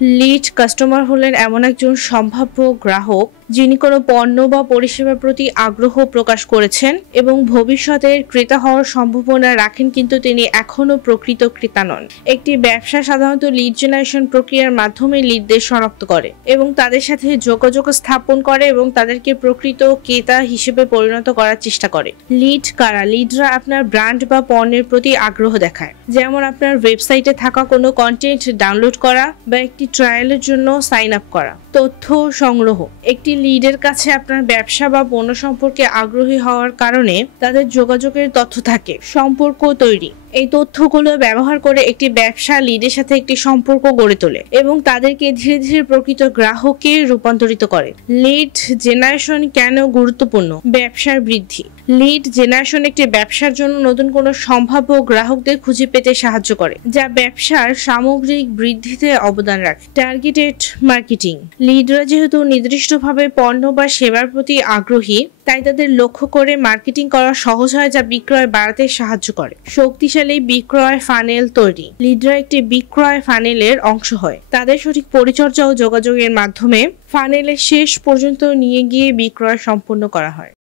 Lead customer হলেন এমন একজন সম্ভাব্য গ্রাহক যিনি কোনো পণ্য বা পরিষেবার প্রতি আগ্রহ প্রকাশ করেছেন এবং ভবিষ্যতের ক্রেতা হওয়ার সম্ভাবনা রাখেন, কিন্তু তিনি এখনো প্রকৃত ক্রেতা নন। একটি ব্যবসা সাধারণত লিড জেনারেশন প্রক্রিয়ার মাধ্যমে লিডদের শনাক্ত করে এবং তাদের সাথে যোগাযোগ স্থাপন করে এবং তাদেরকে প্রকৃত ক্রেতা হিসেবে পরিণত করার চেষ্টা করে। লিড কারা? লিডরা আপনার ব্র্যান্ড বা পণ্যের প্রতি আগ্রহ দেখায়, যেমন আপনার ওয়েবসাইটে থাকা কোনো কন্টেন্ট ডাউনলোড করা বা একটি ট্রায়ালের জন্য সাইন আপ করা। তথ্য সংগ্রহ। একটি লিডের কাছে আপনার ব্যবসা বা পণ্য সম্পর্কে আগ্রহী হওয়ার কারণে তাদের যোগাযোগের তথ্য থাকে। সম্পর্ক তৈরি। এই তথ্যগুলো ব্যবহার করে একটি ব্যবসা লিডের সাথে একটি সম্পর্ক গড়ে তোলে এবং তাদেরকে ধীরে ধীরে প্রকৃত গ্রাহকে রূপান্তরিত করে। লিড জেনারেশন কেন গুরুত্বপূর্ণ? ব্যবসার বৃদ্ধি। লিড জেনারেশন একটি ব্যবসার জন্য নতুন কোনো সম্ভাব্য গ্রাহকদের খুঁজে পেতে সাহায্য করে, যা ব্যবসার সামগ্রিক বৃদ্ধিতে অবদান রাখে। Targeted marketing. লিডরা যেহেতু নির্দিষ্টভাবে পণ্য বা সেবার প্রতি আগ্রহী, তাই তাদের লক্ষ্য করে মার্কেটিং করা সহজ হয়, যা বিক্রয় বাড়াতে সাহায্য করে। শক্তিশালী বিক্রয় ফানেল তৈরি। লিডরা একটি বিক্রয় ফানেলের অংশ হয়। তাদের সঠিক পরিচর্যা ও যোগাযোগের মাধ্যমে ফানেলের শেষ পর্যন্ত নিয়ে গিয়ে বিক্রয় সম্পন্ন করা হয়।